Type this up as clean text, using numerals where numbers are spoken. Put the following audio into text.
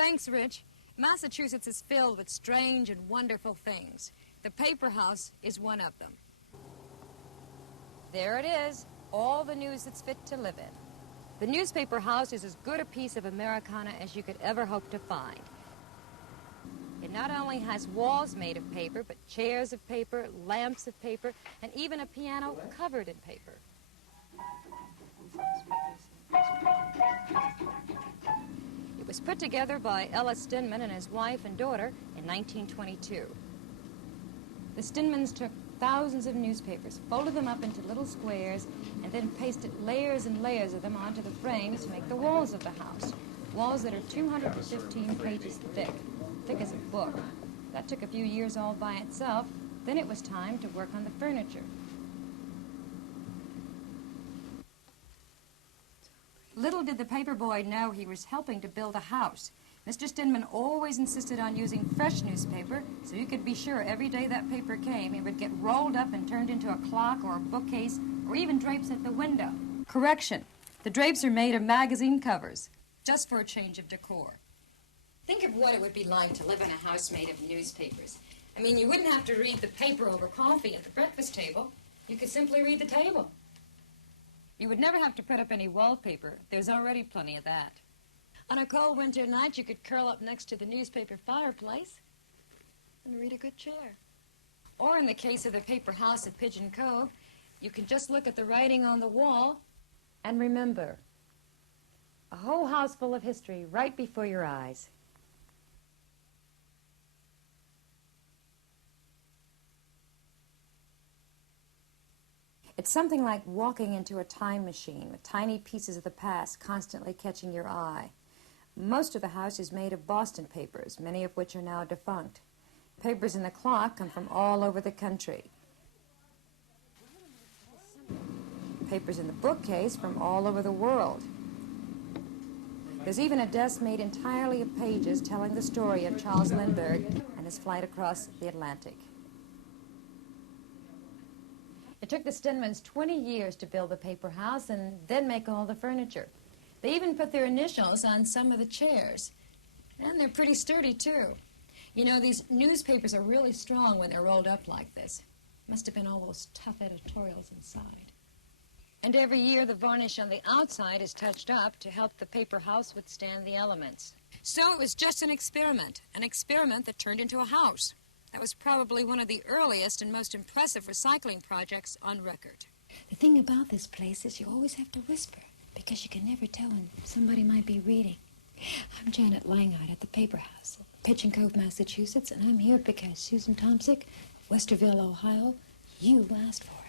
Thanks, Rich. Massachusetts is filled with strange and wonderful things. The paper house is one of them. There it is, all the news that's fit to live in. The newspaper house is as good a piece of Americana as you could ever hope to find. It not only has walls made of paper, but chairs of paper, lamps of paper, and even a piano covered in paper. It was put together by Ellis Steinman and his wife and daughter in 1922. The Steinmans took thousands of newspapers, folded them up into little squares, and then pasted layers and layers of them onto the frames to make the walls of the house. Walls that are 215 pages thick as a book. That took a few years all by itself. Then it was time to work on the furniture. Little did the paper boy know he was helping to build a house. Mr. Steinman always insisted on using fresh newspaper, so you could be sure every day that paper came, it would get rolled up and turned into a clock or a bookcase or even drapes at the window. Correction, the drapes are made of magazine covers, just for a change of decor. Think of what it would be like to live in a house made of newspapers. I mean, you wouldn't have to read the paper over coffee at the breakfast table. You could simply read the table. You would never have to put up any wallpaper. There's already plenty of that. On a cold winter night, you could curl up next to the newspaper fireplace and read a good chair. Or in the case of the paper house at Pigeon Cove, you can just look at the writing on the wall and remember, a whole house full of history right before your eyes. It's something like walking into a time machine with tiny pieces of the past constantly catching your eye. Most of the house is made of Boston papers, many of which are now defunct. Papers in the clock come from all over the country. Papers in the bookcase from all over the world. There's even a desk made entirely of pages telling the story of Charles Lindbergh and his flight across the Atlantic. It took the Steinmans 20 years to build the paper house and then make all the furniture. They even put their initials on some of the chairs. And they're pretty sturdy, too. You know, these newspapers are really strong when they're rolled up like this. Must have been all those tough editorials inside. And every year the varnish on the outside is touched up to help the paper house withstand the elements. So it was just an experiment that turned into a house. That was probably one of the earliest and most impressive recycling projects on record. The thing about this place is you always have to whisper, because you can never tell when somebody might be reading. I'm Janet Langhart at the Paper House, Pigeon Cove, Massachusetts, and I'm here because Susan Tomsick, Westerville, Ohio, you asked for it.